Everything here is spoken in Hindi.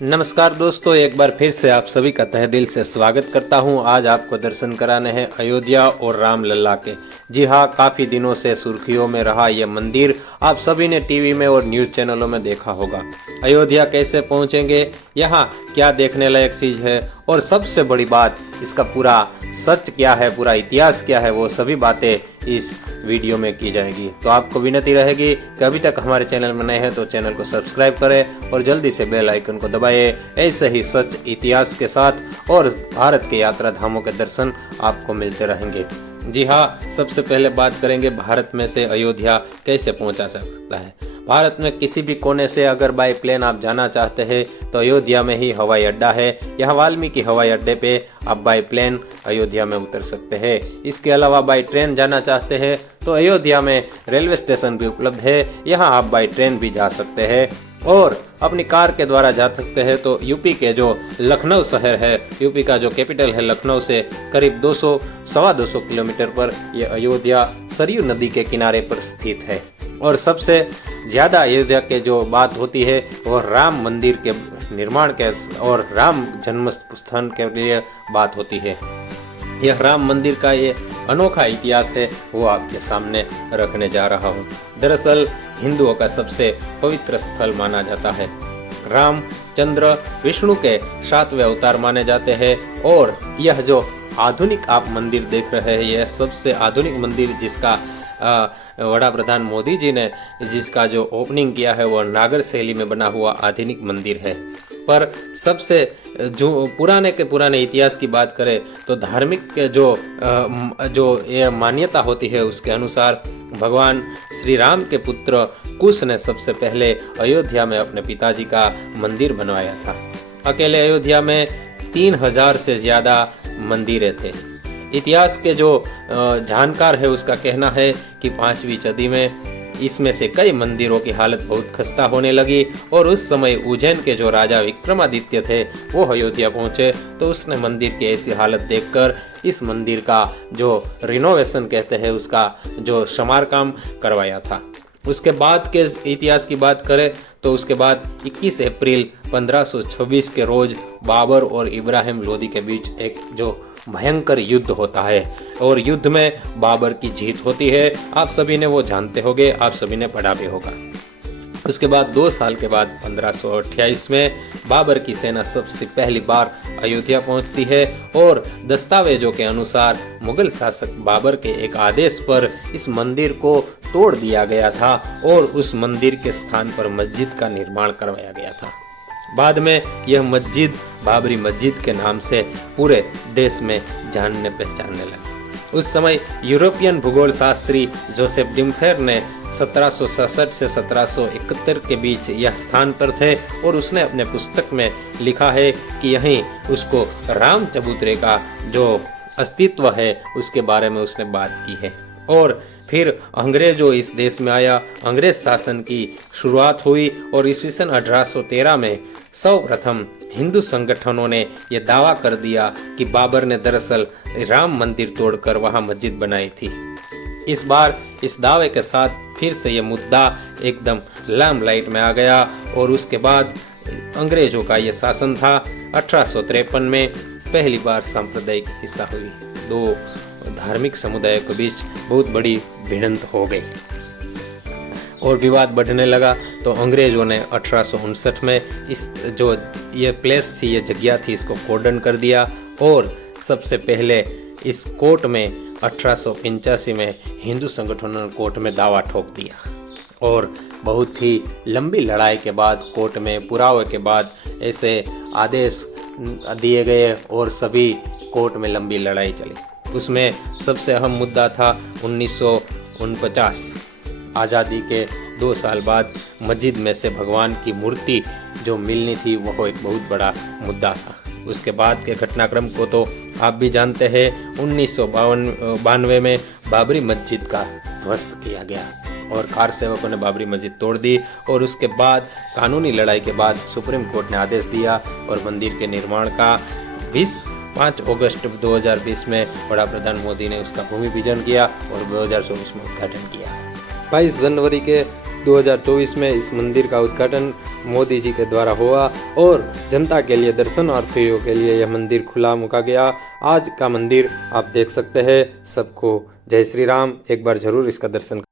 नमस्कार दोस्तों, एक बार फिर से आप सभी का तहे दिल से स्वागत करता हूं। आज आपको दर्शन कराने हैं अयोध्या और रामलला के। जी हाँ, काफ़ी दिनों से सुर्खियों में रहा यह मंदिर आप सभी ने टीवी में और न्यूज़ चैनलों में देखा होगा। अयोध्या कैसे पहुंचेंगे, यहाँ क्या देखने लायक चीज़ है और सबसे बड़ी बात इसका पूरा सच क्या है, पूरा इतिहास क्या है, वो सभी बातें इस वीडियो में की जाएगी। तो आपको विनती रहेगी कि अभी तक हमारे चैनल में नए हैं तो चैनल को सब्सक्राइब करें और जल्दी से बेल आइकन को दबाएं। ऐसे ही सच इतिहास के साथ और भारत के यात्रा धामों के दर्शन आपको मिलते रहेंगे। जी हाँ, सबसे पहले बात करेंगे भारत में से अयोध्या कैसे पहुंचा सकता है। भारत में किसी भी कोने से अगर बाय प्लेन आप जाना चाहते हैं तो अयोध्या में ही हवाई अड्डा है। यहाँ वाल्मीकि हवाई अड्डे पे आप बाय प्लेन अयोध्या में उतर सकते हैं। इसके अलावा बाय ट्रेन जाना चाहते हैं तो अयोध्या में रेलवे स्टेशन भी उपलब्ध है, यहाँ आप बाय ट्रेन भी जा सकते हैं। और अपनी कार के द्वारा जा सकते हैं तो यूपी के जो लखनऊ शहर है, यूपी का जो कैपिटल है लखनऊ से करीब 200-225 किलोमीटर पर यह अयोध्या सरयू नदी के किनारे पर स्थित है। और सबसे ज़्यादा अयोध्या के जो बात होती है वह राम मंदिर के निर्माण के और राम जन्म स्थान के लिए बात होती है। यह राम मंदिर का ये अनोखा इतिहास है, वो आपके सामने रखने जा रहा हूँ। दरअसल हिंदुओं का सबसे पवित्र स्थल माना जाता है। रामचंद्र विष्णु के 7वें अवतार माने जाते हैं और यह जो आधुनिक आप मंदिर देख रहे हैं, यह सबसे आधुनिक मंदिर जिसका वड़ा प्रधान मोदी जी ने जिसका जो ओपनिंग किया है वह नागर शैली में बना हुआ आधुनिक मंदिर है। पर सबसे जो पुराने इतिहास की बात करें तो धार्मिक जो ये मान्यता होती है उसके अनुसार भगवान श्री राम के पुत्र कुश ने सबसे पहले अयोध्या में अपने पिताजी का मंदिर बनवाया था। अकेले अयोध्या में 3000 से ज़्यादा मंदिरें थे। इतिहास के जो जानकार है उसका कहना है कि 5वीं सदी में इसमें से कई मंदिरों की हालत बहुत खस्ता होने लगी और उस समय उज्जैन के जो राजा विक्रमादित्य थे वो अयोध्या पहुंचे तो उसने मंदिर की ऐसी हालत देखकर इस मंदिर का जो रिनोवेशन कहते हैं उसका जो समारकाम करवाया था। उसके बाद के इतिहास की बात करें तो उसके बाद 21 अप्रैल 1526 के रोज बाबर और इब्राहिम लोदी के बीच एक जो भयंकर युद्ध होता है और युद्ध में बाबर की जीत होती है। आप सभी ने वो जानते होंगे, आप सभी ने पढ़ा भी होगा। उसके बाद 2 साल के बाद 1528 में बाबर की सेना सबसे पहली बार अयोध्या पहुंचती है और दस्तावेजों के अनुसार मुगल शासक बाबर के एक आदेश पर इस मंदिर को तोड़ दिया गया था और उस मंदिर के स्थान पर मस्जिद का निर्माण करवाया गया था। बाद में यह मस्जिद बाबरी मस्जिद के नाम से पूरे देश में जानने पहचानने लगे। उस समय यूरोपियन भूगोल शास्त्री जोसेफ डिम्थेर ने 1767 से 1771 के बीच यह स्थान पर थे और उसने अपने पुस्तक में लिखा है कि यहीं उसको राम चबूतरे का जो अस्तित्व है उसके बारे में उसने बात की है। और फिर अंग्रेजों इस देश में आया, अंग्रेज शासन की शुरुआत हुई और ईस्वी सन 1813 में सर्वप्रथम हिंदू संगठनों ने यह दावा कर दिया कि बाबर ने दरअसल राम मंदिर तोड़कर वहां मस्जिद बनाई थी। इस बार इस दावे के साथ फिर से ये मुद्दा एकदम लाइमलाइट में आ गया और उसके बाद अंग्रेजों का ये शासन था। 1853 में पहली बार सांप्रदायिक हिस्सा हुई, 2 धार्मिक समुदायों के बीच बहुत बड़ी भिड़ंत हो गई और विवाद बढ़ने लगा। तो अंग्रेजों ने 1859 में इस जो ये प्लेस थी, ये जगह थी, इसको कोर्डन कर दिया और सबसे पहले इस कोर्ट में 1885 में हिंदू संगठनों ने कोर्ट में दावा ठोक दिया और बहुत ही लंबी लड़ाई के बाद कोर्ट में पुरावे के बाद ऐसे आदेश दिए गए और सभी कोर्ट में लंबी लड़ाई चली। उसमें सबसे अहम मुद्दा था 1949 आज़ादी के 2 साल बाद मस्जिद में से भगवान की मूर्ति जो मिलनी थी वह एक बहुत बड़ा मुद्दा था। उसके बाद के घटनाक्रम को तो आप भी जानते हैं। 1992 में बाबरी मस्जिद का ध्वस्त किया गया और कार सेवकों ने बाबरी मस्जिद तोड़ दी और उसके बाद कानूनी लड़ाई के बाद सुप्रीम कोर्ट ने आदेश दिया और मंदिर के निर्माण का 5 अगस्त 2020 में वड़ा प्रधान मोदी ने उसका भूमि पूजन किया और 2024 में उद्घाटन किया। 22 जनवरी के 2024 में इस मंदिर का उद्घाटन मोदी जी के द्वारा हुआ और जनता के लिए, दर्शनार्थियों के लिए यह मंदिर खुला मुका गया। आज का मंदिर आप देख सकते हैं। सबको जय श्री राम। एक बार जरूर इसका दर्शन